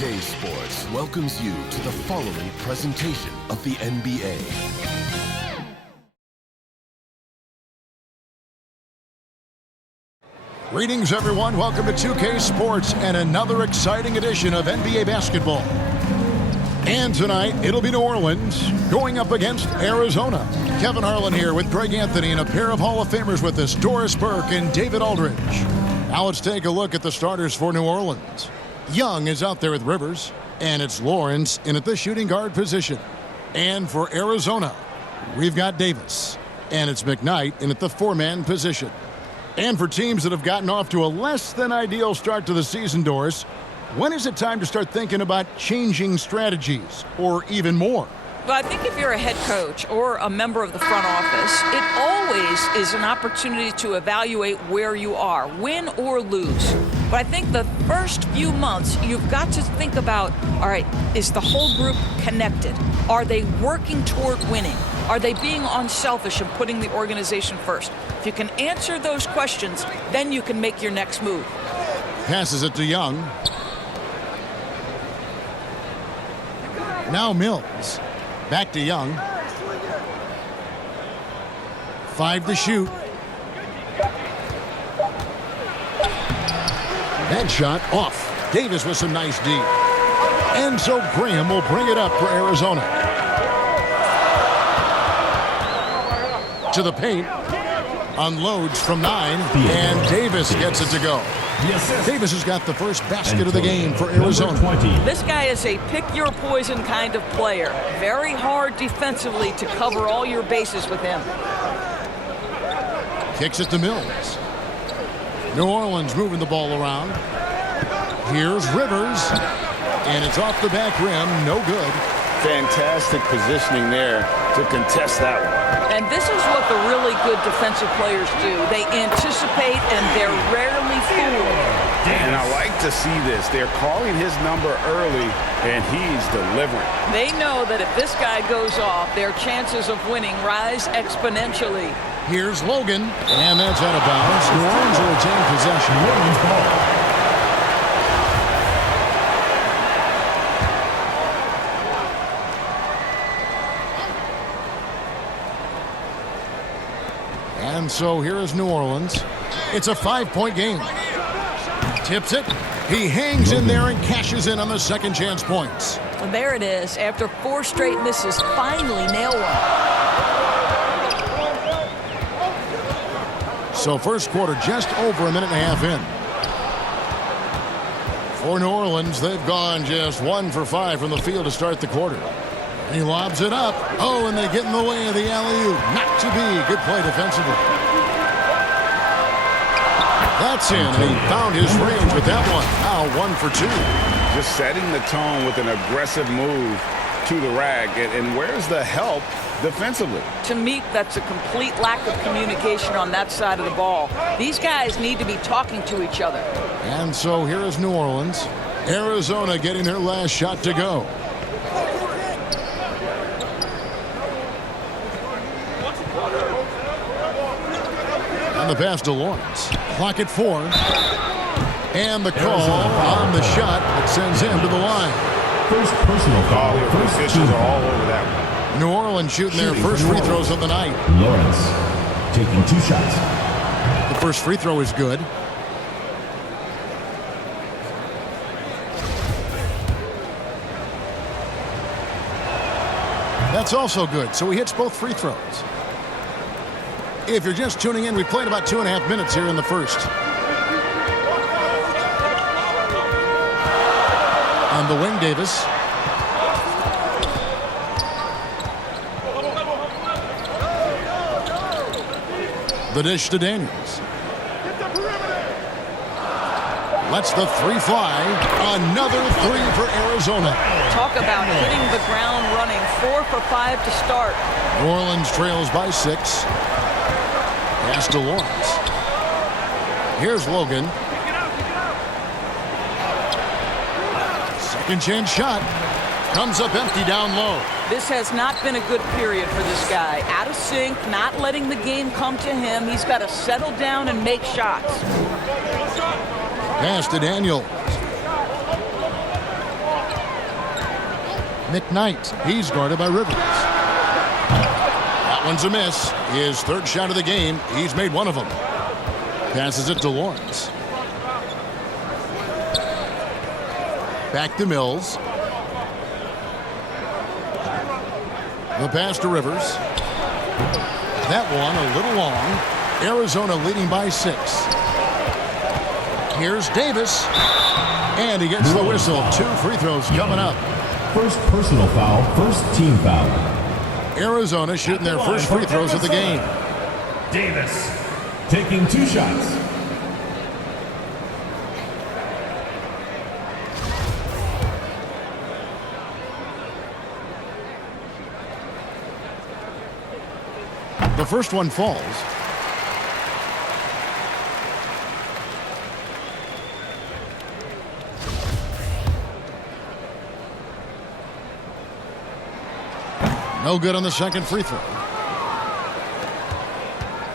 2K Sports welcomes you to the following presentation of the NBA. Greetings, everyone. Welcome to 2K Sports and another exciting edition of NBA basketball. And tonight, it'll be New Orleans going up against Arizona. Kevin Harlan here with Greg Anthony and a pair of Hall of Famers with us, Doris Burke and David Aldridge. Now let's take a look at the starters for New Orleans. Young is out there with Rivers, and it's Lawrence in at the shooting guard position. And for Arizona, we've got Davis, and it's McKnight in at the four-man position. And for teams that have gotten off to a less than ideal start to the season, Doris, when is it time to start thinking about changing strategies or even more? Well, I think if you're a head coach or a member of the front office, it always is an opportunity to evaluate where you are, win or lose. But I think the first few months, you've got to think about, all right, is the whole group connected? Are they working toward winning? Are they being unselfish and putting the organization first? If you can answer those questions, then you can make your next move. Passes it to Young. Now Mills. Back to Young. 5 to shoot. That shot off. Davis with some nice D. And so Graham will bring it up for Arizona. To the paint. Unloads from 9. And Davis gets it to go. Davis has got the first basket of the game for Arizona. This guy is a pick-your-poison kind of player. Very hard defensively to cover all your bases with him. Kicks it to Mills. New Orleans moving the ball around. Here's Rivers. And it's off the back rim. No good. Fantastic positioning there to contest that one. And this is what the really good defensive players do. They anticipate and they're rarely fooled. And I like to see this. They're calling his number early, and he's delivering. They know that if this guy goes off, their chances of winning rise exponentially. Here's Logan, and that's out of bounds. New Orleans will retain possession. Logan's ball. And so here is New Orleans. It's a 5-point game. Tips it. He hangs in there and cashes in on the second chance points. And there it is. After 4 straight misses, finally nail one. So first quarter just over a minute and a half in. For New Orleans, they've gone just 1 for 5 from the field to start the quarter. He lobs it up. Oh, and they get in the way of the alley-oop. Not to be. Good play defensively. That's in, and he found his range with that one. Now 1 for 2. Just setting the tone with an aggressive move to the rack. And where's the help defensively? To me, that's a complete lack of communication on that side of the ball. These guys need to be talking to each other. And so here is New Orleans. Arizona getting their last shot to go. The pass to Lawrence. Clock at 4. And the call on the shot that sends him to the line. First personal foul. First officials are all over that one. New Orleans shooting their first free throws of the night. Lawrence taking 2 shots. The first free throw is good. That's also good. So he hits both free throws. If you're just tuning in, we played about 2.5 minutes here in the first. On the wing, Davis. The dish to Daniels. Lets the 3 fly. Another 3 for Arizona. Talk about hitting the ground running. 4 for 5 to start. New Orleans trails by 6. Pass to Lawrence. Here's Logan. Second chance shot. Comes up empty down low. This has not been a good period for this guy. Out of sync, not letting the game come to him. He's got to settle down and make shots. Pass to Daniels. McKnight, he's guarded by Rivers. That one's a miss. His third shot of the game. He's made one of them. Passes it to Lawrence. Back to Mills. The pass to Rivers. That one a little long. Arizona leading by 6. Here's Davis. And he gets the whistle. 2 free throws coming up. First personal foul, first team foul. Arizona shooting their first free throws of the game. Davis taking 2 shots. The first one falls. No good on the second free throw.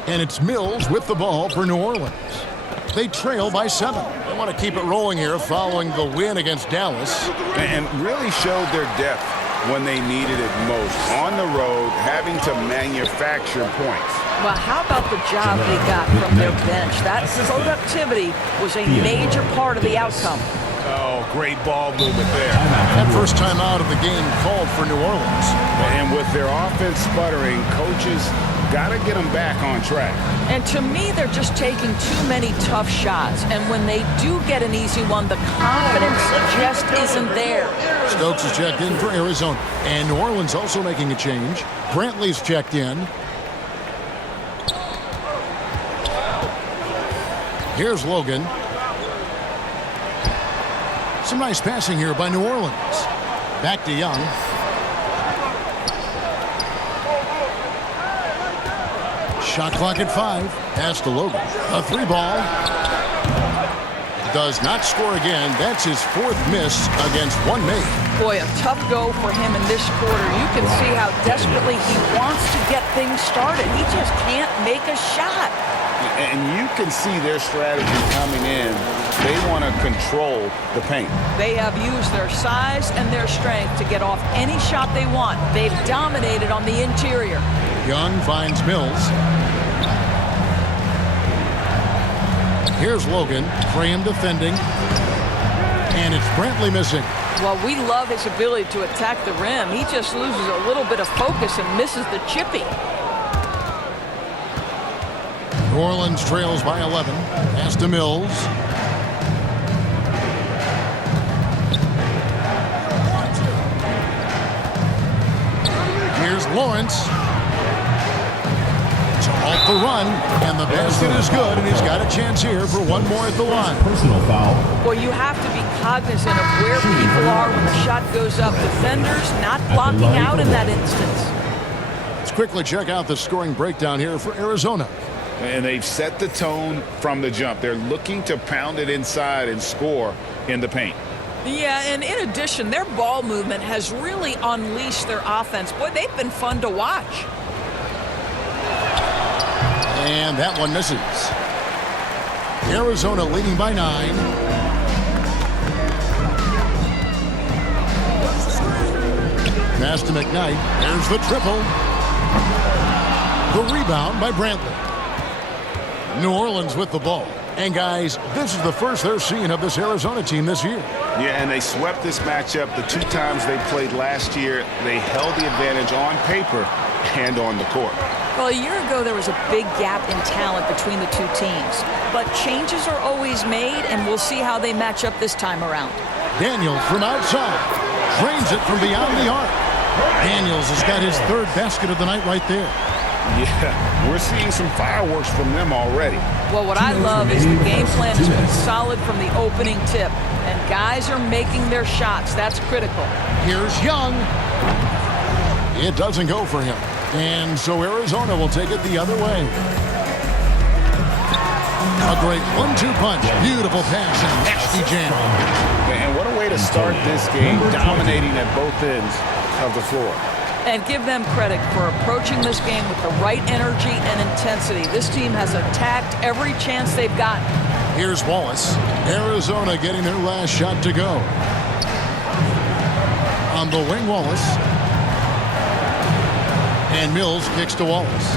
And it's Mills with the ball for New Orleans. They trail by 7. They want to keep it rolling here following the win against Dallas. And really showed their depth when they needed it most. On the road, having to manufacture points. Well, how about the job they got from their bench? That productivity was a major part of the outcome. Oh, great ball movement there. That first time out of the game called for New Orleans. And with their offense sputtering, coaches got to get them back on track. And to me, they're just taking too many tough shots. And when they do get an easy one, the confidence just isn't there. Stokes is checked in for Arizona. And New Orleans also making a change. Brantley's checked in. Here's Logan. Some nice passing here by New Orleans. Back to Young. Shot clock at 5. Pass to Logan. A 3-ball. Does not score again. That's his 4th miss against one mate. Boy, a tough go for him in this quarter. You can see how desperately he wants to get things started. He just can't make a shot. And you can see their strategy coming in. They want to control the paint. They have used their size and their strength to get off any shot they want. They've dominated on the interior. Young finds Mills. Here's Logan. Graham defending. And it's Brantley missing. Well, we love his ability to attack the rim. He just loses a little bit of focus and misses the chippy. New Orleans trails by 11. Pass to Mills. Here's Lawrence. To halt the run, and the basket is good, and he's got a chance here for one more at the line. Personal foul. Well, you have to be cognizant of where people are when the shot goes up. Defenders not blocking out in that instance. Let's quickly check out the scoring breakdown here for Arizona. And they've set the tone from the jump. They're looking to pound it inside and score in the paint. Yeah, and in addition, their ball movement has really unleashed their offense. Boy, they've been fun to watch. And that one misses. Arizona leading by 9. Pass to McKnight. There's the triple. The rebound by Brantley. New Orleans with the ball. And guys, this is the first they're seeing of this Arizona team this year. Yeah, and they swept this matchup the 2 times they played last year. They held the advantage on paper and on the court. Well, a year ago, there was a big gap in talent between the 2 teams. But changes are always made, and we'll see how they match up this time around. Daniels from outside. Drains it from beyond the arc. Daniels has got his 3rd basket of the night right there. Yeah, we're seeing some fireworks from them already. Well, what I love is the game plan has been solid from the opening tip. And guys are making their shots. That's critical. Here's Young. It doesn't go for him. And so Arizona will take it the other way. A great 1-2 punch. Beautiful pass and nasty jam. And what a way to start this game, dominating at both ends of the floor. And give them credit for approaching this game with the right energy and intensity. This team has attacked every chance they've gotten. Here's Wallace. Arizona getting their last shot to go. A On the wing, Wallace. And Mills kicks to Wallace.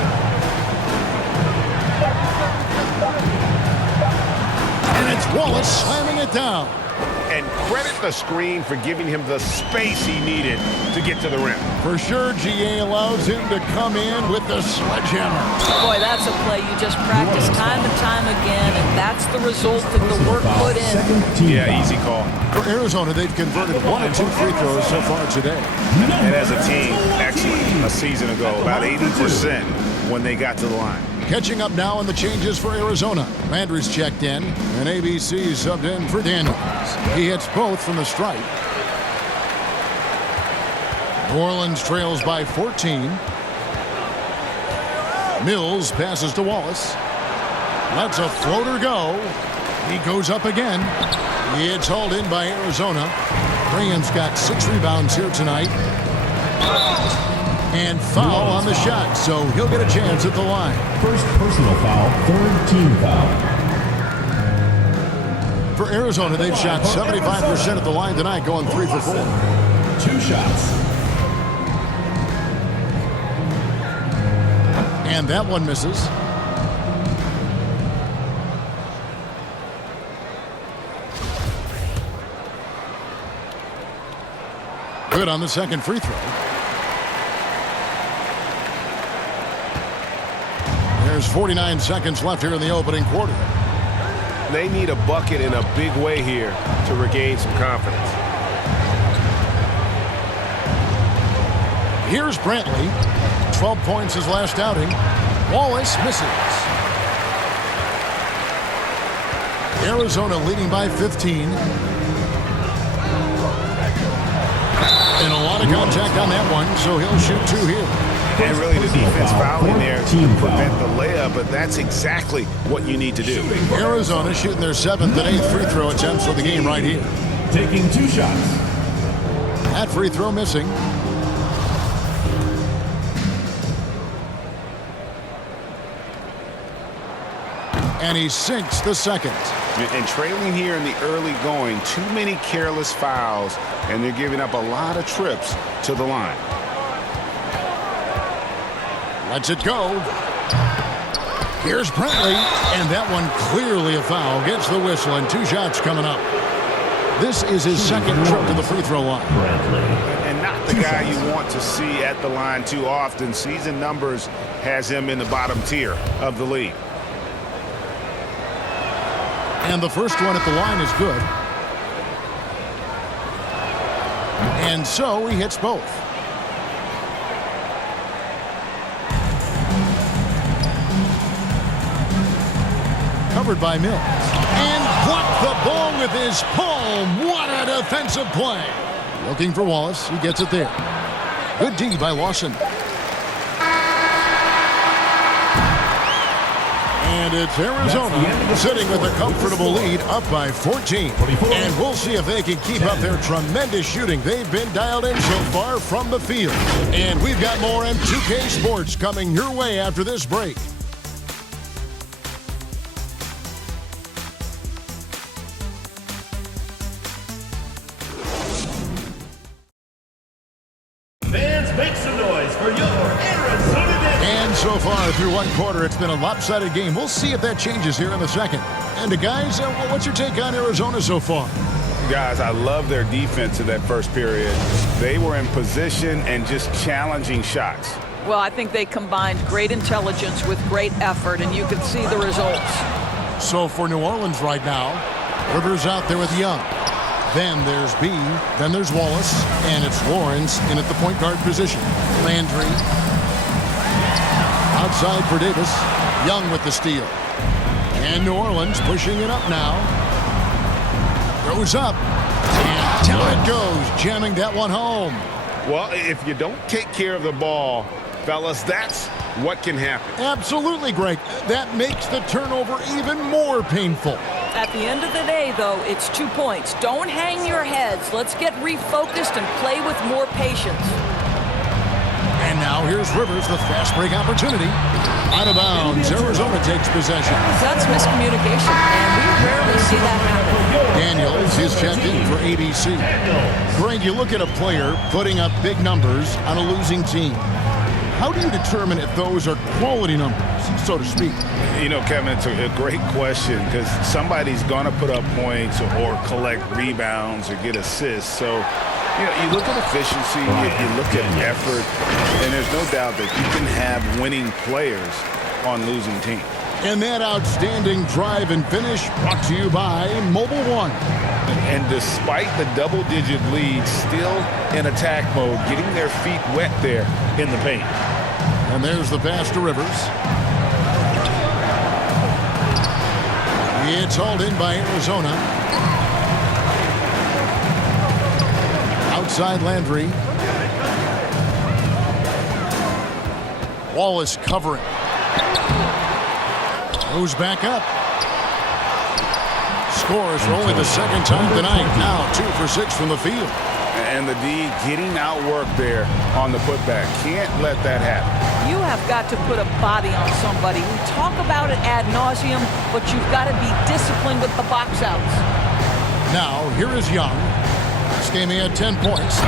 And it's Wallace slamming it down. And credit the screen for giving him the space he needed to get to the rim. For sure, GA allows him to come in with the sledgehammer. Boy, that's a play you just practice time and time again, and that's the result of the work put in. Second team Yeah, foul. easy call. For Arizona, they've converted 1 of 2 free throws so far today. And as a team, excellent. A season ago, about 80% when they got to the line. Catching up now on the changes for Arizona. Landry's checked in, and ABC subbed in for Daniels. He hits both from the stripe. New Orleans trails by 14. Mills passes to Wallace. Lets a floater go. He goes up again. It's hauled in by Arizona. Graham's got 6 rebounds here tonight. And foul on the shot, so he'll get a chance at the line. First personal foul, third team foul. For Arizona, they've shot 75% at the line tonight, going 3 for 4. 2 shots. And that one misses. Good on the second free throw. There's 49 seconds left here in the opening quarter. They need a bucket in a big way here to regain some confidence. Here's Brantley. 12 points his last outing. Wallace misses. Arizona leading by 15. And a lot of contact on that one, so he'll shoot 2 here. And really the defense fouling there to Team prevent foul. the layup, but that's exactly what you need to do. Arizona shooting their 7th and 8th free throw attempts for the game right here. Taking 2 shots. That free throw missing. And he sinks the second. And trailing here in the early going, too many careless fouls, and they're giving up a lot of trips to the line. Lets it go. Here's Brantley, and that one clearly a foul. Gets the whistle, and 2 shots coming up. This is his second trip to the free throw line. And not the guy you want to see at the line too often. Season numbers has him in the bottom tier of the league. And the first one at the line is good. And so he hits both. Covered by Mills. And blocked the ball with his palm. What a defensive play. Looking for Wallace. He gets it there. Good D by Lawson. And it's Arizona sitting with a comfortable lead up by 14. And we'll see if they can keep up their tremendous shooting. They've been dialed in so far from the field. And we've got more M2K Sports coming your way after this break. Fans, make some noise for your Arizona Devils. And so far through one quarter, it's been a lopsided game. We'll see if that changes here in the second. And guys, what's your take on Arizona so far? Guys, I love their defense in that first period. They were in position and just challenging shots. Well, I think they combined great intelligence with great effort, and you can see the results. So for New Orleans right now, Rivers out there with Young. Then there's B, then there's Wallace, and it's Lawrence in at the point guard position. Landry. Outside for Davis. Young with the steal. And New Orleans pushing it up now. Goes up. And down it goes, jamming that one home. Well, if you don't take care of the ball, fellas, that's what can happen. Absolutely, Greg. That makes the turnover even more painful. At the end of the day, though, it's 2 points. Don't hang your heads. Let's get refocused and play with more patience. And now here's Rivers, the fast break opportunity. Out of bounds, Arizona takes possession. That's miscommunication, and we rarely see that happen. Daniels is checked in for ABC. Greg, you look at a player putting up big numbers on a losing team. How do you determine if those are quality numbers, so to speak? You know, Kevin, it's a great question because somebody's going to put up points or collect rebounds or get assists. So, you know, you look at efficiency, you look at effort, and there's no doubt that you can have winning players on losing teams. And that outstanding drive and finish brought to you by Mobile One. And despite the double-digit lead, still in attack mode, getting their feet wet there in the paint. And there's the pass to Rivers. It's hauled in by Arizona. Outside Landry. Wallace covering. Goes back up. Scores for only the second time tonight. Now 2 for 6 from the field. And the D getting outworked there on the putback. Can't let that happen. You have got to put a body on somebody. We talk about it ad nauseum, but you've got to be disciplined with the box outs. Now, here is Young. This game he had 10 points.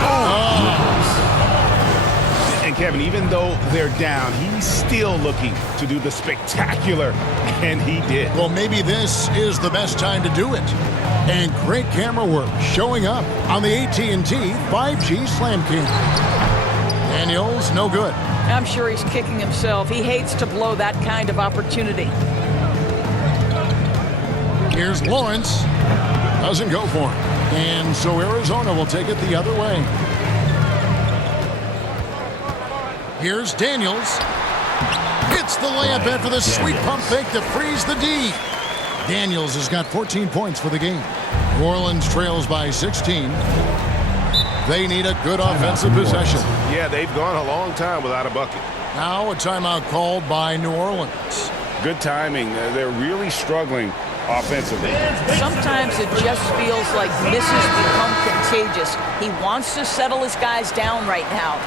And Kevin, even though they're down, he's still looking to do the spectacular, and he did. Well, maybe this is the best time to do it. And great camera work showing up on the AT&T 5G Slam King. Daniels, no good. I'm sure he's kicking himself. He hates to blow that kind of opportunity. Here's Lawrence. Doesn't go for him. And so Arizona will take it the other way. Here's Daniels. Hits the layup after the sweet pump fake to freeze the D. Daniels has got 14 points for the game. New Orleans trails by 16. They need a good offensive possession. Yeah, they've gone a long time without a bucket. Now a timeout called by New Orleans. Good timing. They're really struggling offensively. Sometimes it just feels like misses become contagious. He wants to settle his guys down right now.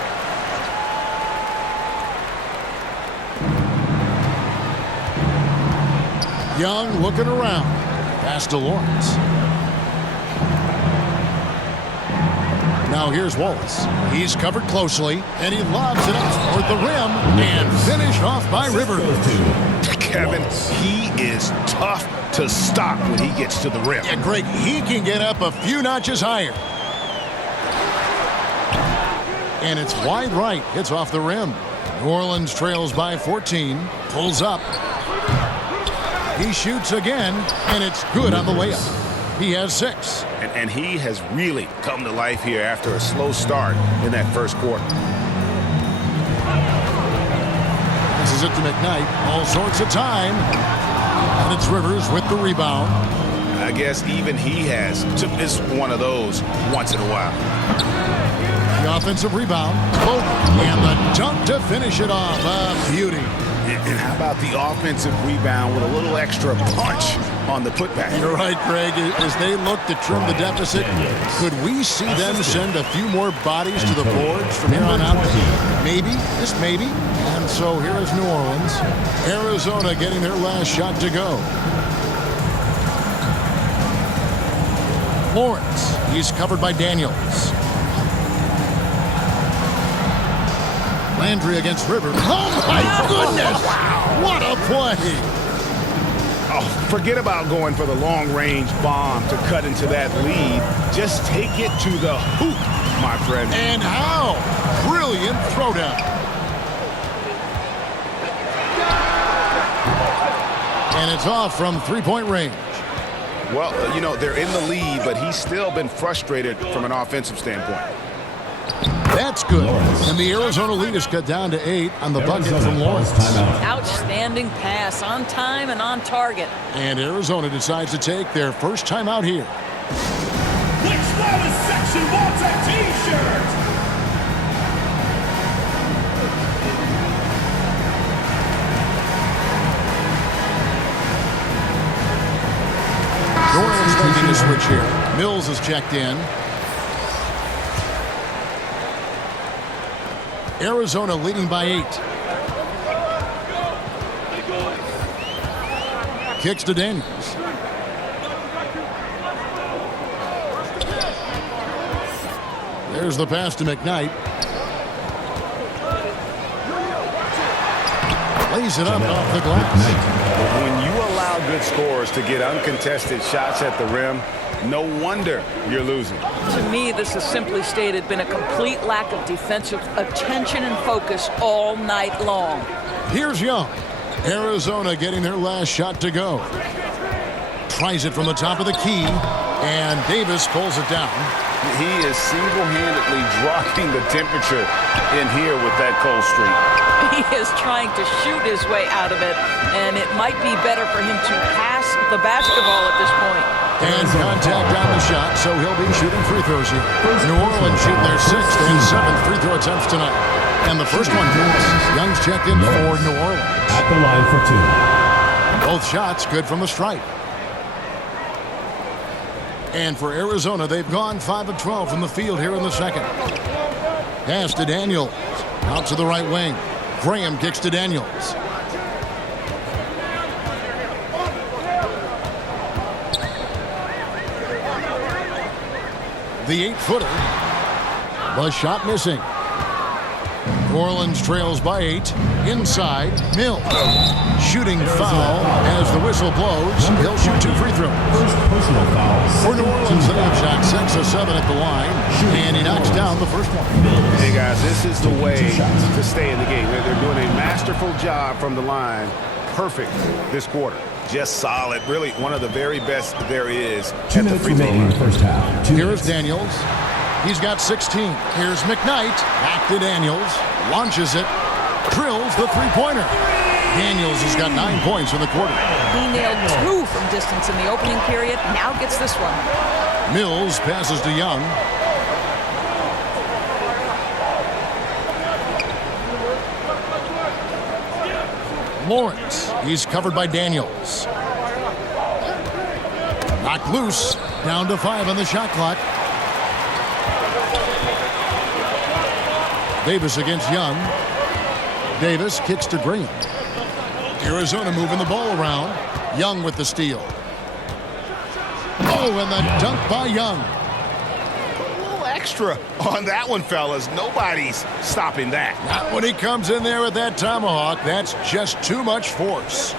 Young looking around. Pass to Lawrence. Now here's Wallace. He's covered closely, and he lobs it up toward the rim and finished off by Rivers. Kevin, he is tough to stop when he gets to the rim. Yeah, Greg, he can get up a few notches higher. And it's wide right. It's off the rim. New Orleans trails by 14. Pulls up. He shoots again, and it's good on the layup. He has 6. And he has really come to life here after a slow start in that first quarter. This is it to McKnight. All sorts of time. And it's Rivers with the rebound. I guess even he has to miss one of those once in a while. The offensive rebound. And the dunk to finish it off. A beauty. And how about the offensive rebound with a little extra punch on the putback? You're right, Greg. As they look to trim the deficit, could we see them send a few more bodies to the boards from here on out? Maybe, just maybe. And so here is New Orleans. Arizona getting their last shot to go. Lawrence, he's covered by Daniels. Landry against Rivers. Oh, my goodness! What a play! Oh, forget about going for the long-range bomb to cut into that lead. Just take it to the hoop, my friend. And how? Brilliant throwdown. And it's off from three-point range. Well, you know, they're in the lead, but he's still been frustrated from an offensive standpoint. That's good. And the Arizona lead is cut down to 8 on the bucket from Lawrence. Outstanding pass, on time and on target. And Arizona decides to take their first time out here. Which Wallace section wants a T-shirt? New Orleans making a switch here. Mills is checked in. Arizona leading by 8. Kicks to Daniels. There's the pass to McKnight. Lays it up off the glass. When you allow good scorers to get uncontested shots at the rim, no wonder you're losing. To me, this has simply stated been a complete lack of defensive attention and focus all night long. Here's Young. Arizona getting their last shot to go. Tries it from the top of the key, and Davis pulls it down. He is single-handedly dropping the temperature in here with that cold streak. He is trying to shoot his way out of it, and it might be better for him to pass the basketball at this point. And contact on the shot, so he'll be shooting free throws here. New Orleans shooting their 6th and 7th free throw attempts tonight. And the first one goes. Young's checked in for New Orleans. At the line for 2. Both shots good from the stripe. And for Arizona, they've gone 5 of 12 from the field here in the second. Pass to Daniels. Out to the right wing. Graham kicks to Daniels. The 8-footer. The shot missing. New Orleans trails by 8. Inside, Mills. Shooting foul as the whistle blows. He'll shoot 2 free throws. First personal foul. For New Orleans, they have shot 6 of 7 at the line. And he knocks down the first one. Hey, guys, this is the way to stay in the game. They're doing a masterful job from the line. Perfect this quarter. Just solid. Really one of the very best there is 2 at the minutes free throw remaining in line. the first half. Here's Daniels. He's got 16. Here's McKnight. Back to Daniels. Launches it. Drills the three-pointer. Daniels has got 9 points in the quarter. He nailed 2 from distance in the opening period. Now gets this one. Mills passes to Young. Lawrence. He's covered by Daniels. Knocked loose. Down to 5 on the shot clock. Davis against Young. Davis kicks to Green. Arizona moving the ball around. Young with the steal. Oh, and the dunk by Young. A little extra on that one, fellas. Nobody's stopping that. Not when he comes in there with that tomahawk. That's just too much force.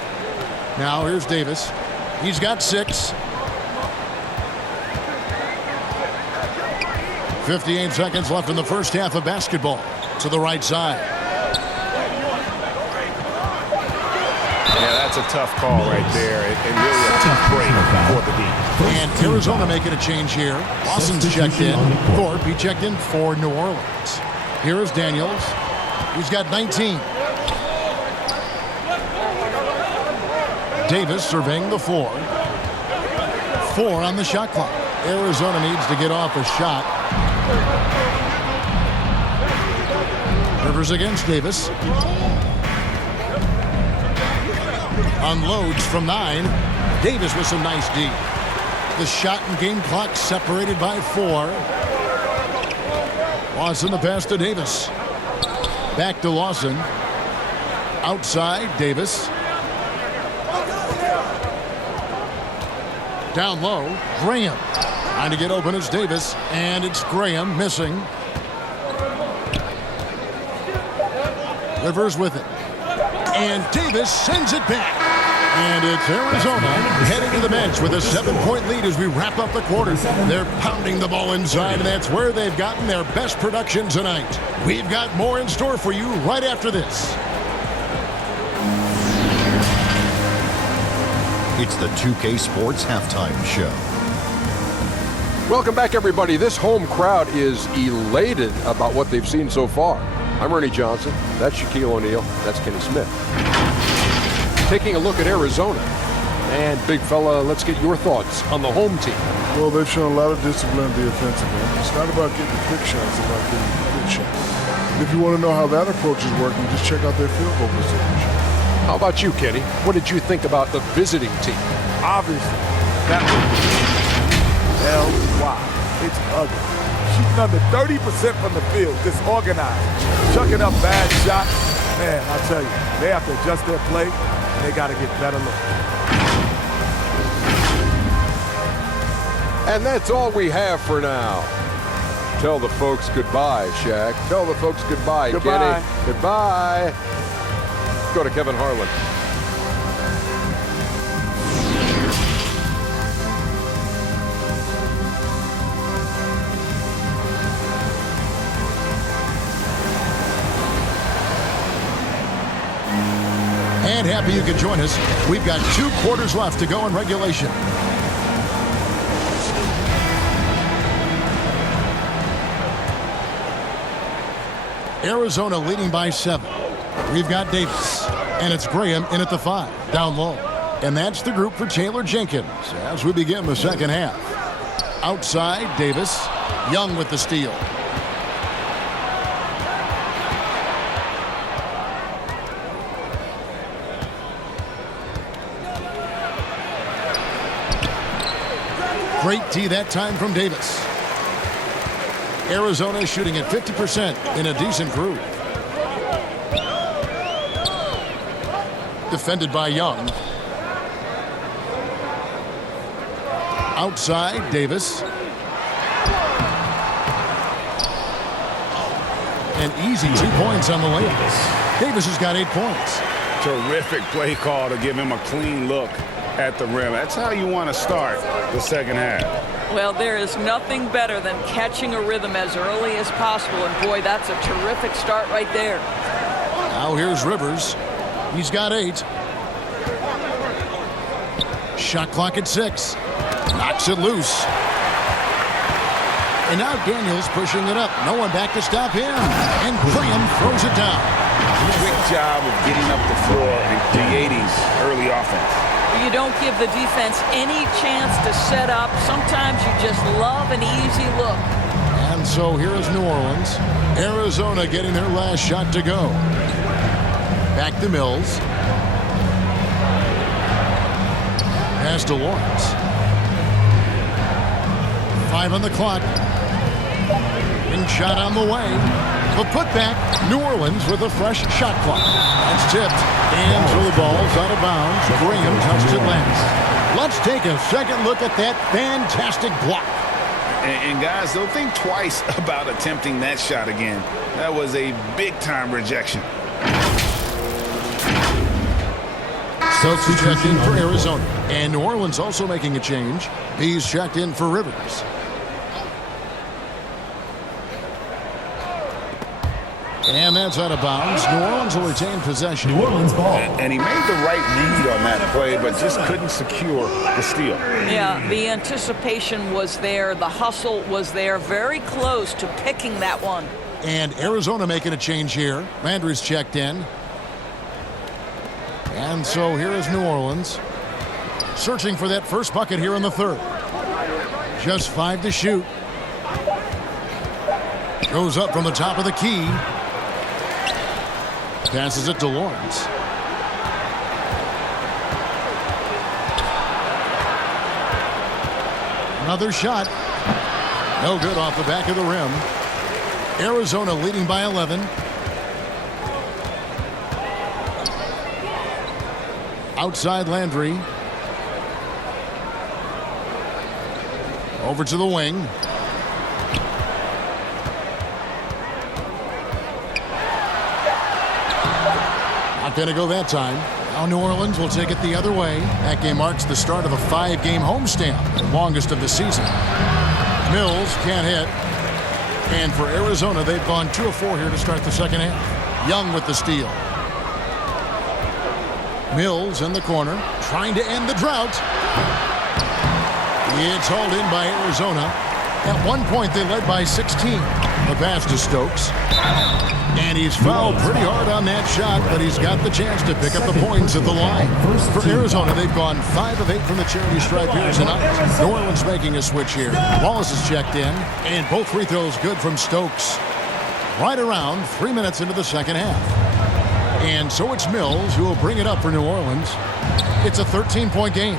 Now here's Davis. He's got 6. 58 seconds left in the first half of basketball. To the right side. Yeah, that's a tough call right there. And really a tough break for the D. And Arizona making a change here. Lawson's checked in. Thorpe, he checked in for New Orleans. Here is Daniels. He's got 19. Davis surveying the floor. 4 on the shot clock. Arizona needs to get off a shot. Rivers against Davis. Unloads from 9. Davis with some nice D. The shot and game clock separated by 4. Lawson the pass to Davis. Back to Lawson. Outside, Davis. Down low, Graham. Trying to get open is Davis, and it's Graham missing. Rivers with it. And Davis sends it back. And it's Arizona heading to the bench with a 7-point lead as we wrap up the quarter. They're pounding the ball inside, and that's where they've gotten their best production tonight. We've got more in store for you right after this. It's the 2K Sports Halftime Show. Welcome back, everybody. This home crowd is elated about what they've seen so far. I'm Ernie Johnson. That's Shaquille O'Neal. That's Kenny Smith. Taking a look at Arizona. And, big fella, let's get your thoughts on the home team. Well, they've shown a lot of discipline on the offensive end. It's not about getting quick shots, it's about getting good shots. And if you want to know how that approach is working, just check out their field goal percentage. How about you, Kenny? What did you think about the visiting team? Obviously, that was L-Y. It's ugly. Shooting under 30% from the field, disorganized. Chucking up bad shots. Man, I tell you, they have to adjust their play, and they got to get better look. And that's all we have for now. Tell the folks goodbye, Shaq. Tell the folks goodbye, Goodbye. Kenny. Goodbye. Go to Kevin Harlan. And happy you could join us. We've got 2 quarters left to go in regulation. Arizona leading by 7. We've got Davis, and it's Graham in at the 5, down low. And that's the group for Taylor Jenkins as we begin the second half. Outside, Davis. Young with the steal. Great tee that time from Davis. Arizona shooting at 50% in a decent groove. Defended by Young. Outside, Davis. An easy 2 points on the layup. Davis has got 8 points. Terrific play call to give him a clean look at the rim. That's how you want to start the second half. Well, there is nothing better than catching a rhythm as early as possible, and boy, that's a terrific start right there. Now here's Rivers. He's got 8. Shot clock at 6. Knocks it loose. And now Daniels pushing it up. No one back to stop him. And Graham throws it down. Quick job of getting up the floor and creating early offense. You don't give the defense any chance to set up. Sometimes you just love an easy look. And so here is New Orleans. Arizona getting their last shot to go. Back to Mills. Pass to Lawrence. 5 on the clock. And shot on the way. The putback. New Orleans with a fresh shot clock. It's tipped. And so the ball's out of bounds. Graham touched it last. Let's take a second look at that fantastic block. And guys, don't think twice about attempting that shot again. That was a big-time rejection. Stokes is checked in for Arizona. And New Orleans also making a change. He's checked in for Rivers. And that's out of bounds. New Orleans will retain possession. New Orleans ball. And he made the right read on that play, but just couldn't secure the steal. Yeah, the anticipation was there. The hustle was there. Very close to picking that one. And Arizona making a change here. Landry's checked in. And so here is New Orleans. Searching for that first bucket here in the third. Just 5 to shoot. Goes up from the top of the key. Passes it to Lawrence. Another shot. No good off the back of the rim. Arizona leading by 11. Outside Landry. Over to the wing. Not going to go that time. Now New Orleans will take it the other way. That game marks the start of a 5-game homestand, the longest of the season. Mills can't hit. And for Arizona, they've gone 2 of 4 here to start the second half. Young with the steal. Mills in the corner, trying to end the drought. It's hauled in by Arizona. At one point, they led by 16. The pass to Stokes. And he's fouled pretty hard on that shot, but he's got the chance to pick up the points at the line. For Arizona, they've gone 5 of 8 from the charity stripe here tonight. New Orleans making a switch here. Wallace is checked in, and both free throws good from Stokes. Right around 3 minutes into the second half. And so it's Mills who will bring it up for New Orleans. It's a 13-point game.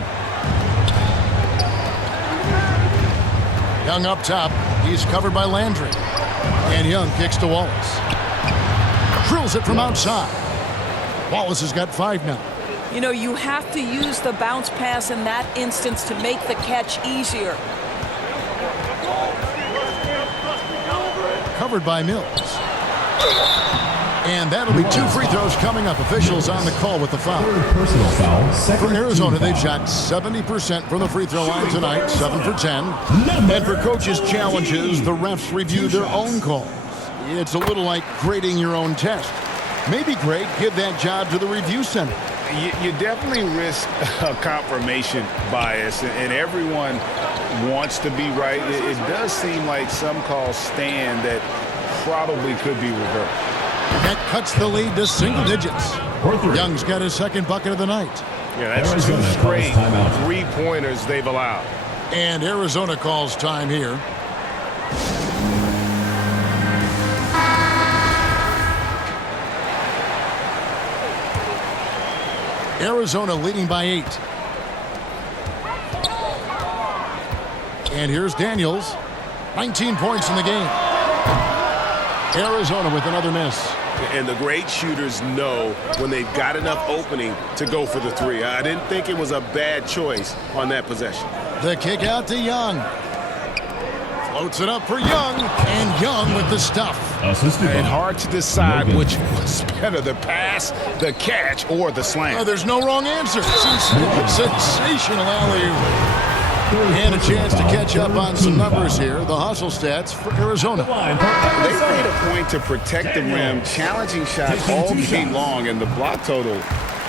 Young up top. He's covered by Landry. And Young kicks to Wallace. Drills it from outside. Wallace has got 5 now. You know, you have to use the bounce pass in that instance to make the catch easier. recovered by Mills. And that'll be 2 free throws coming up. Officials on the call with the foul. Personal foul. Second For Arizona, team they've foul. shot 70% from the free throw line tonight, 7 for 10. And for coaches' challenges, the refs review their own calls. It's a little like grading your own test. Maybe, Greg, give that job to the review center. You definitely risk a confirmation bias, and everyone wants to be right. It does seem like some calls stand that probably could be reversed. That cuts the lead to single digits. Young's got his second bucket of the night. Yeah, that's Arizona 2 calls straight timeout. 3-pointers they've allowed. And Arizona calls time here. Arizona leading by 8. And here's Daniels. 19 points in the game. Arizona with another miss. And the great shooters know when they've got enough opening to go for the 3. I didn't think it was a bad choice on that possession. The kick out to Young. Floats it up for Young. And Young with the stuff. Assisted And by hard to decide Logan. which was better, the pass, the catch, or the slam. Oh, there's no wrong answer. Sensational alley-oop. And a chance to catch up on some numbers here. The hustle stats for Arizona. They made a point to protect the rim, challenging shots all game long, and the block total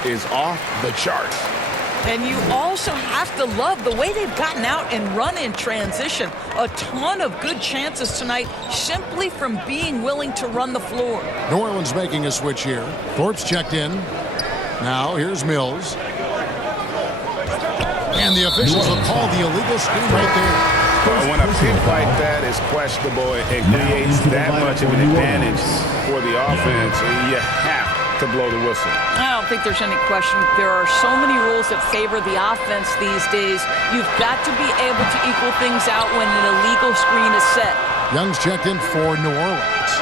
is off the charts. And you also have to love the way they've gotten out and run in transition. A ton of good chances tonight simply from being willing to run the floor. New Orleans making a switch here. Thorpe's checked in. Now here's Mills. And the officials will call the illegal screen right there. When a pick like that is questionable and creates that much of an advantage for the offense, you have to blow the whistle. I don't think there's any question. There are so many rules that favor the offense these days. You've got to be able to equal things out when an illegal screen is set. Young's checked in for New Orleans.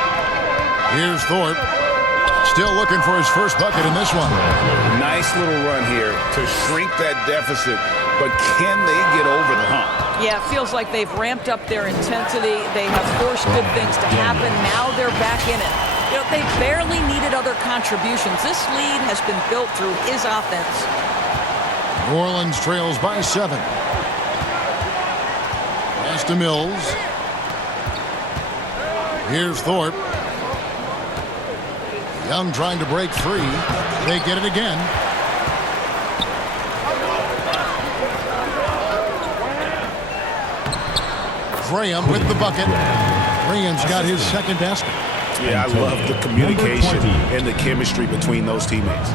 Here's Thorpe. Still looking for his first bucket in this one. Nice little run here to shrink that deficit, but can they get over the hump? Yeah, it feels like they've ramped up their intensity. They have forced good things to happen. Now they're back in it. You know, they barely needed other contributions. This lead has been built through his offense. New Orleans trails by 7. Pass to Mills. Here's Thorpe. Young trying to break free. They get it again. Graham with the bucket. Graham's got his second basket. Yeah, I love the communication and the chemistry between those teammates.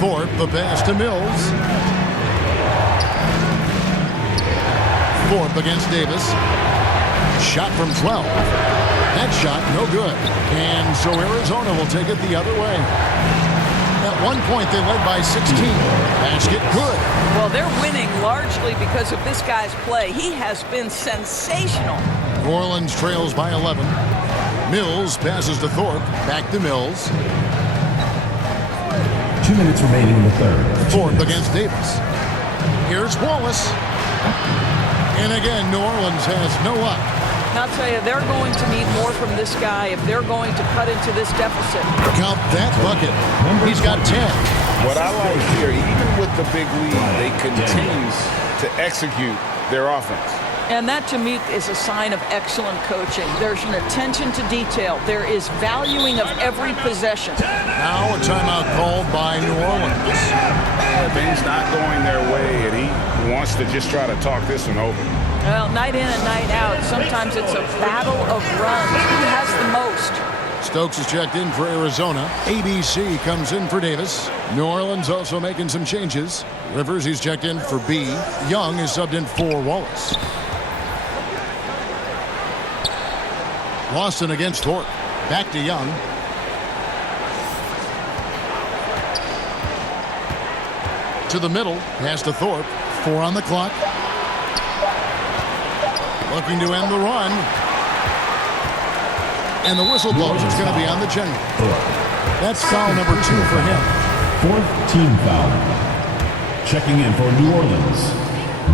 Thorpe, the pass to Mills. Thorpe against Davis. Shot from 12. That shot, no good. And so Arizona will take it the other way. At one point, they led by 16. Basket good. Well, they're winning largely because of this guy's play. He has been sensational. New Orleans trails by 11. Mills passes to Thorpe. Back to Mills. 2 minutes remaining in the third. Thorpe against Davis. Here's Wallace. And again, New Orleans has no luck. I'll tell you, they're going to need more from this guy if they're going to cut into this deficit. Count that bucket. He's got 10. What I like here, even with the big lead, they continue to execute their offense. And that, to me, is a sign of excellent coaching. There's an attention to detail. There is valuing of every possession. Now a timeout called by New Orleans. Things not going their way, and he wants to just try to talk this one over. Well, night in and night out, sometimes it's a battle of runs. Who has the most? Stokes is checked in for Arizona. ABC comes in for Davis. New Orleans also making some changes. Rivers, he's checked in for B. Young is subbed in for Wallace. Lawson against Thorpe. Back to Young. To the middle. Pass to Thorpe. 4 on the clock. Looking to end the run. And the whistle blows. It's going to be on the general. That's foul number 2 for him. 4th team foul. Checking in for New Orleans,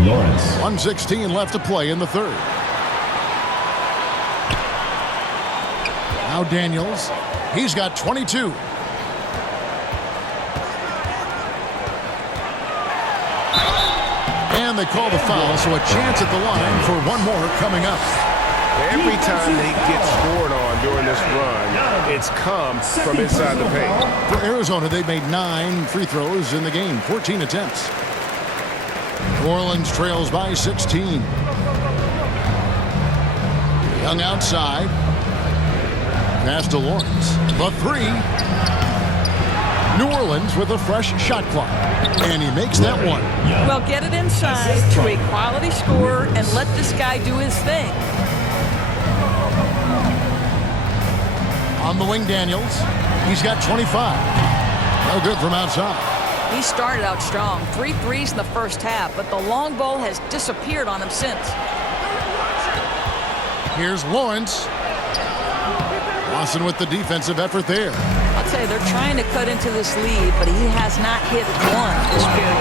Lawrence. 1:16 left to play in the third. Now Daniels. He's got 22. And they call the foul, so a chance at the line for one more coming up. Every time they get scored on during this run, it's come from inside the paint. For Arizona, they've made 9 free throws in the game, 14 attempts. New Orleans trails by 16. Young outside. Pass to Lawrence. The 3. New Orleans with a fresh shot clock. And he makes that one. Well, get it inside to a quality scorer and let this guy do his thing. On the wing, Daniels. He's got 25. No good from outside. He started out strong. 3 threes in the first half, but the long ball has disappeared on him since. Here's Lawrence. Lawson with the defensive effort there. I'll tell you, they're trying to cut into this lead, but he has not hit one this period.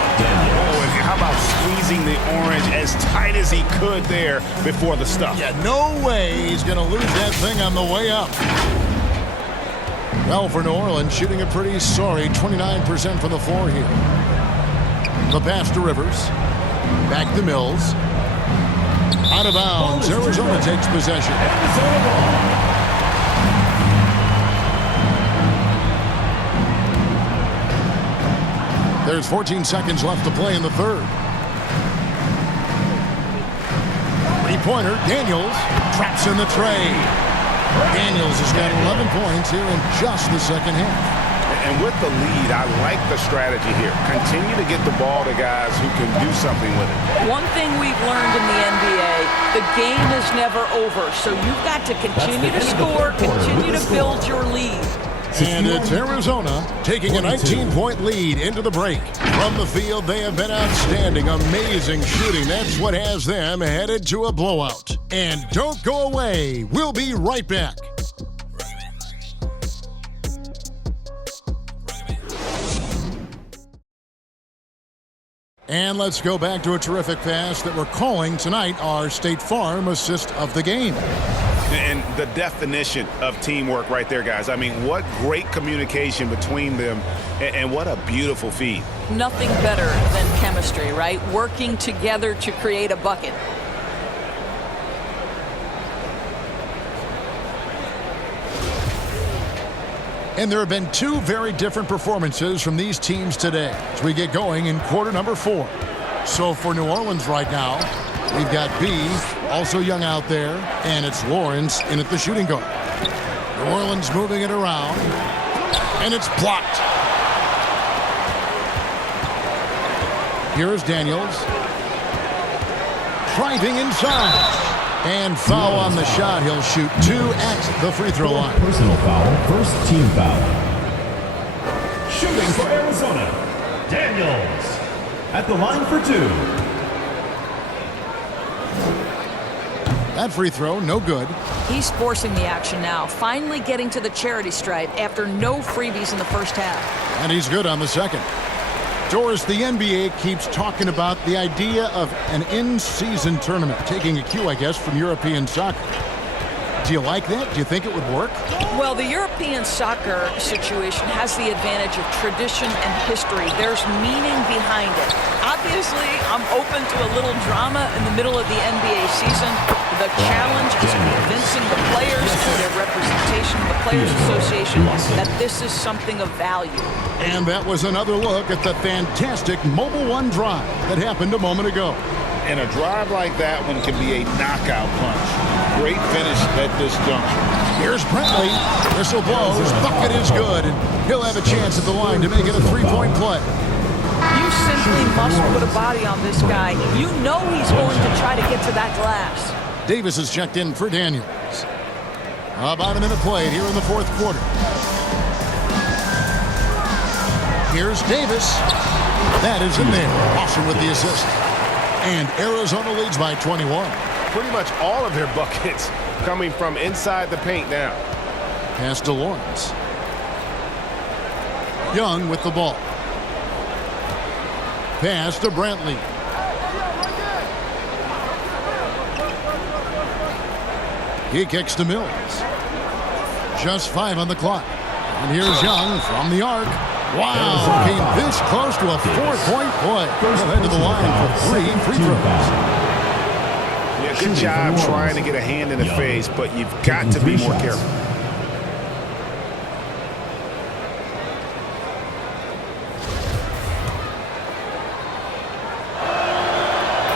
Oh, and how about squeezing the orange as tight as he could there before the stuff? Yeah, no way he's going to lose that thing on the way up. Well, for New Orleans, shooting a pretty sorry 29% from the floor here. The pass to Rivers. Back to Mills. Out of bounds. Arizona takes possession. There's 14 seconds left to play in the third. Three-pointer. Daniels traps in the tray. Daniels has got 11 points here in just the second half. And with the lead, I like the strategy here. Continue to get the ball to guys who can do something with it. One thing we've learned in the NBA, the game is never over. So you've got to continue to score, continue to build your lead. And it's Arizona taking a 19-point lead into the break. From the field, they have been outstanding. Amazing shooting. That's what has them headed to a blowout. And don't go away. We'll be right back. And let's go back to a terrific pass that we're calling tonight our State Farm assist of the game. And the definition of teamwork right there, guys. I mean, what great communication between them, and what a beautiful feed. Nothing better than chemistry, right? Working together to create a bucket. And there have been 2 very different performances from these teams today as we get going in quarter number 4. So for New Orleans right now, we've got B, also young out there, and it's Lawrence in at the shooting guard. New Orleans moving it around, and it's blocked. Here's Daniels. Driving inside. And foul on the shot. He'll shoot 2 at the free throw line. Personal foul, first team foul. Shooting for Arizona, Daniels. At the line for 2. That free throw, no good. He's forcing the action now, finally getting to the charity stripe after no freebies in the first half. And he's good on the second. Doris, the NBA keeps talking about the idea of an in-season tournament, taking a cue, I guess, from European soccer. Do you like that? Do you think it would work? Well, the European soccer situation has the advantage of tradition and history. There's meaning behind it. Obviously, I'm open to a little drama in the middle of the NBA season. The challenge is convincing the players and their representation of the Players Association that this is something of value. And that was another look at the fantastic Mobile One drive that happened a moment ago. And a drive like that one can be a knockout punch. Great finish at this juncture. Here's Brentley. Whistle blows. Bucket is good. And he'll have a chance at the line to make it a 3-point play. You simply must put a body on this guy. You know he's going to try to get to that glass. Davis is checked in for Daniels. About a minute played here in the fourth quarter. Here's Davis. That is in there. Lawson with the assist. And Arizona leads by 21. Pretty much all of their buckets coming from inside the paint now. Pass to Lawrence. Young with the ball. Pass to Brantley. He kicks to Mills. Just 5 on the clock. And here's Young from the arc. Wow, came this close to a 4-point play. He'll head to the line for 3 free throws. Yeah, good job trying to get a hand in the face, but you've got to be more careful.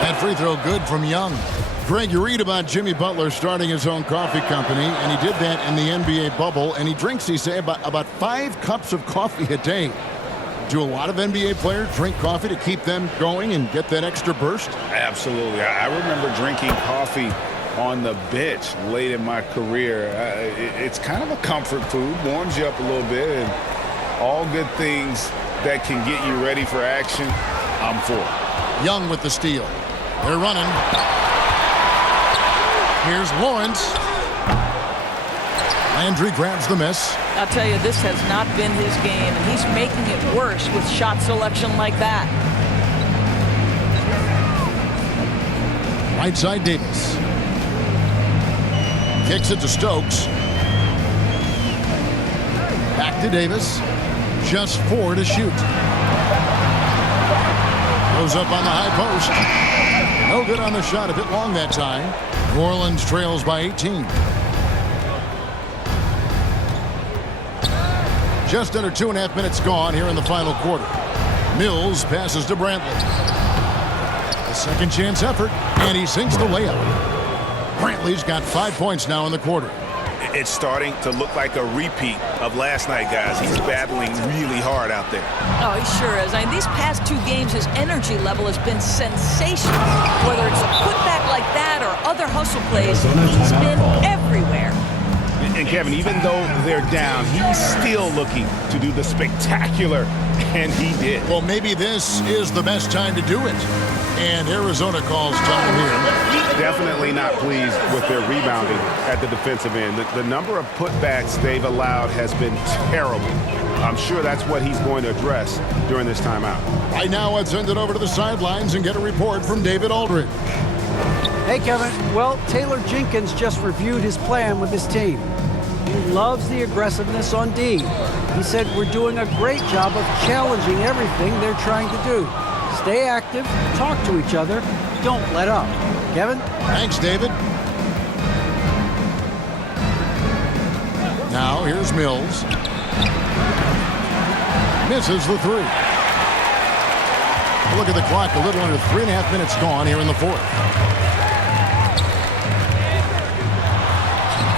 That free throw good from Young. Greg, you read about Jimmy Butler starting his own coffee company, and he did that in the NBA bubble, and he drinks, he say, about 5 cups of coffee a day. Do a lot of NBA players drink coffee to keep them going and get that extra burst? Absolutely. I remember drinking coffee on the bench late in my career. It's kind of a comfort food, warms you up a little bit, and all good things that can get you ready for action, I'm for. Young with the steal. They're running. Here's Lawrence. Landry grabs the miss. I'll tell you, this has not been his game, and he's making it worse with shot selection like that. Right side Davis. Kicks it to Stokes. Back to Davis. Just 4 to shoot. Goes up on the high post. No good on the shot. A bit long that time. New Orleans trails by 18. Just under 2.5 minutes gone here in the final quarter. Mills passes to Brantley. A second chance effort, and he sinks the layup. Brantley's got 5 points now in the quarter. It's starting to look like a repeat of last night, guys. He's battling really hard out there. Oh, he sure is. I mean, these past 2 games, his energy level has been sensational. Whether it's a putback like that or other hustle plays, he's been everywhere. And Kevin, even though they're down, he's still looking to do the spectacular, and he did. Well, maybe this is the best time to do it. And Arizona calls time here. Definitely not pleased with their rebounding at the defensive end. The number of putbacks they've allowed has been terrible. I'm sure that's what he's going to address during this timeout. Right now, let's send it over to the sidelines and get a report from David Aldridge. Hey, Kevin. Well, Taylor Jenkins just reviewed his plan with his team. He loves the aggressiveness on D. He said we're doing a great job of challenging everything they're trying to do. Stay active, talk to each other, don't let up. Kevin? Thanks, David. Now, here's Mills. Misses the 3. Look at the clock, a little under 3.5 minutes gone here in the fourth.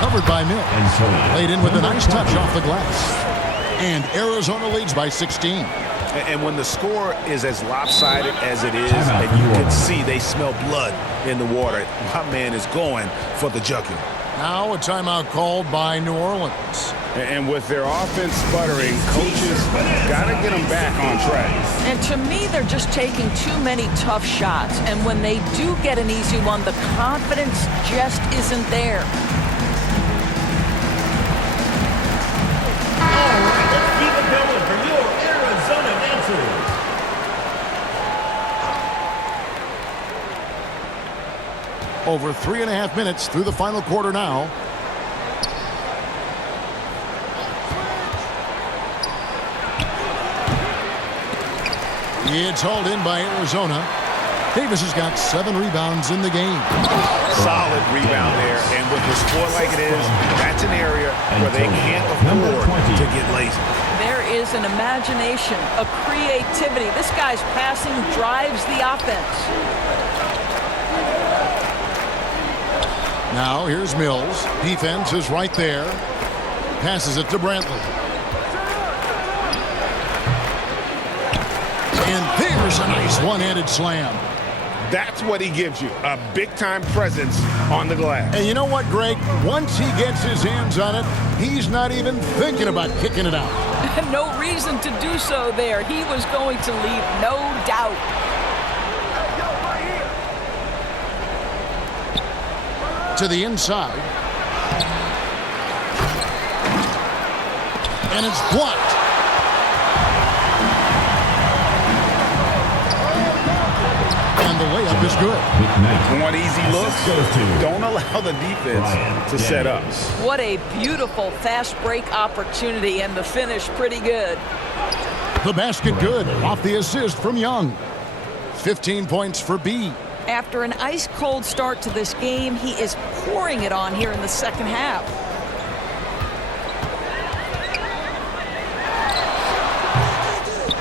Covered by Mills. Laid in with a nice touch off the glass. And Arizona leads by 16. And when the score is as lopsided as it is, and you can see they smell blood in the water, my man is going for the jugular. Now a timeout called by New Orleans. And with their offense sputtering, coaches got to get them back on track. And to me, they're just taking too many tough shots. And when they do get an easy one, the confidence just isn't there. Over 3.5 minutes through the final quarter now. It's hauled in by Arizona. Davis has got 7 rebounds in the game. Solid rebound there, and with the score like it is, that's an area where they can't afford to get lazy. There is an imagination, a creativity. This guy's passing drives the offense. Now here's Mills. Defense is right there. Passes it to Brantley. And there's a nice one-handed slam. That's what he gives you, a big-time presence on the glass. And you know what, Greg? Once he gets his hands on it, he's not even thinking about kicking it out. No reason to do so there. He was going to leave, no doubt. To the inside. And it's blocked. And the layup is good. Want easy looks? Don't allow the defense to set up. What a beautiful fast break opportunity, and the finish pretty good. The basket good off the assist from Young. 15 points for B. After an ice-cold start to this game, he is pouring it on here in the second half.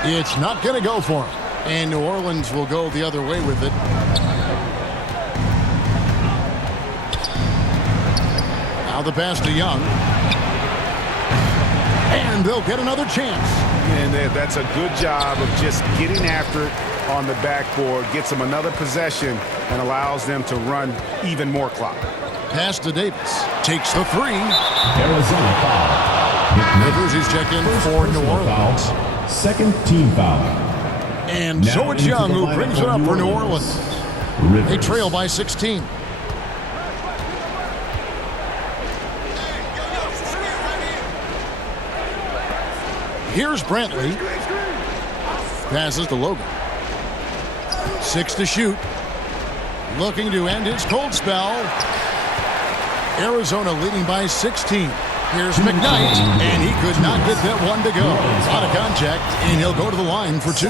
It's not going to go for him. And New Orleans will go the other way with it. Now the pass to Young. And they'll get another chance. And that's a good job of just getting after it on the backboard. Gets them another possession and allows them to run even more clock. Pass to Davis. Takes the three. Arizona foul. Rivers is checked in for New Orleans. Second team foul. And so it's Young who brings it up for New Orleans. They trail by 16. Here's Brantley. Passes to Logan. 6 to shoot. Looking to end his cold spell. Arizona leading by 16. Here's McKnight, and he could not get that one to go. Out of contact, and he'll go to the line for 2.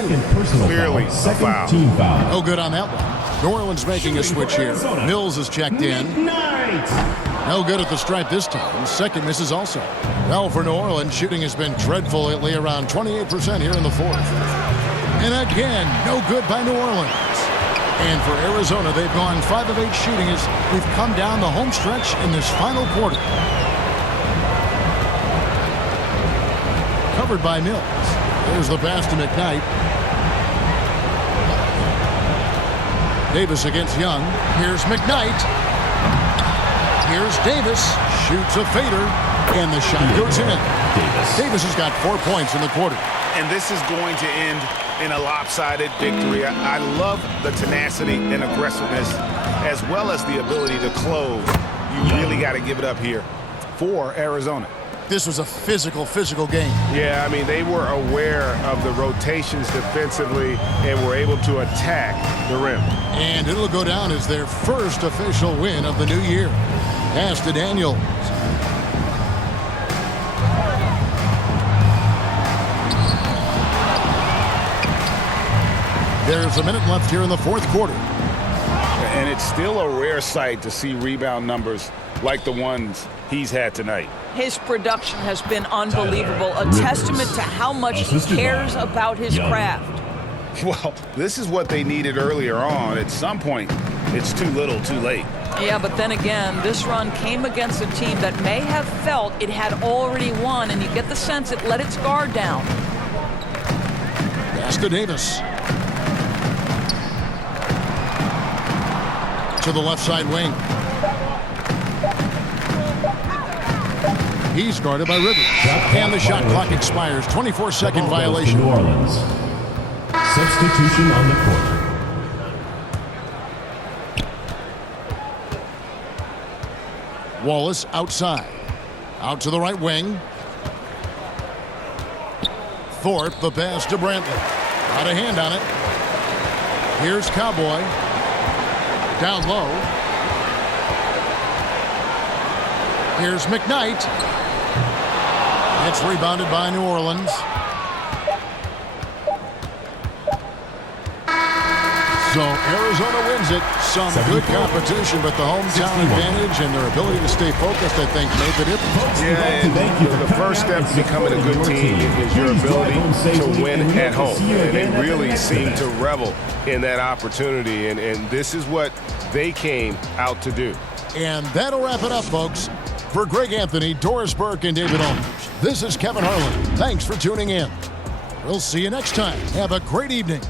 Clearly a foul. Team foul. No good on that one. New Orleans making a switch here. Mills is checked in. No good at the stripe this time. Second misses also. Well, for New Orleans, shooting has been dreadful lately, around 28% here in the fourth. And again, no good by New Orleans. And for Arizona, they've gone 5 of 8 shooting as we've come down the home stretch in this final quarter. Covered by Mills. There's the pass to McKnight. Davis against Young. Here's McKnight. Here's Davis. Shoots a fader. And the shot goes in. Davis has got 4 points in the quarter. And this is going to end in a lopsided victory. I love the tenacity and aggressiveness as well as the ability to close. You really got to give it up here for Arizona. This was a physical game. Yeah, I mean, they were aware of the rotations defensively and were able to attack the rim. And it'll go down as their first official win of the new year. Pass to Daniels. There's a minute left here in the fourth quarter. And it's still a rare sight to see rebound numbers like the ones he's had tonight. His production has been unbelievable, a testament to how much he cares about his craft. Well, this is what they needed earlier on. At some point, it's too little, too late. Yeah, but then again, this run came against a team that may have felt it had already won, and you get the sense it let its guard down. Pass to Davis. To the left side wing. He's guarded by Rivers. And the shot clock expires. 24-second violation. New Orleans. Substitution on the court. Wallace outside. Out to the right wing. Thorpe, the pass to Brantley. Got a hand on it. Here's Cowboy. Down low. Here's McKnight. It's rebounded by New Orleans. So Arizona wins it. Some good competition, but the hometown advantage and their ability to stay focused, I think, made the difference. Yeah, and the first step to becoming a good team is your ability to win at home. And they really seem to revel in that opportunity, and this is what they came out to do. And that'll wrap it up, folks. For Greg Anthony, Doris Burke, and David Olmers, this is Kevin Harlan. Thanks for tuning in. We'll see you next time. Have a great evening.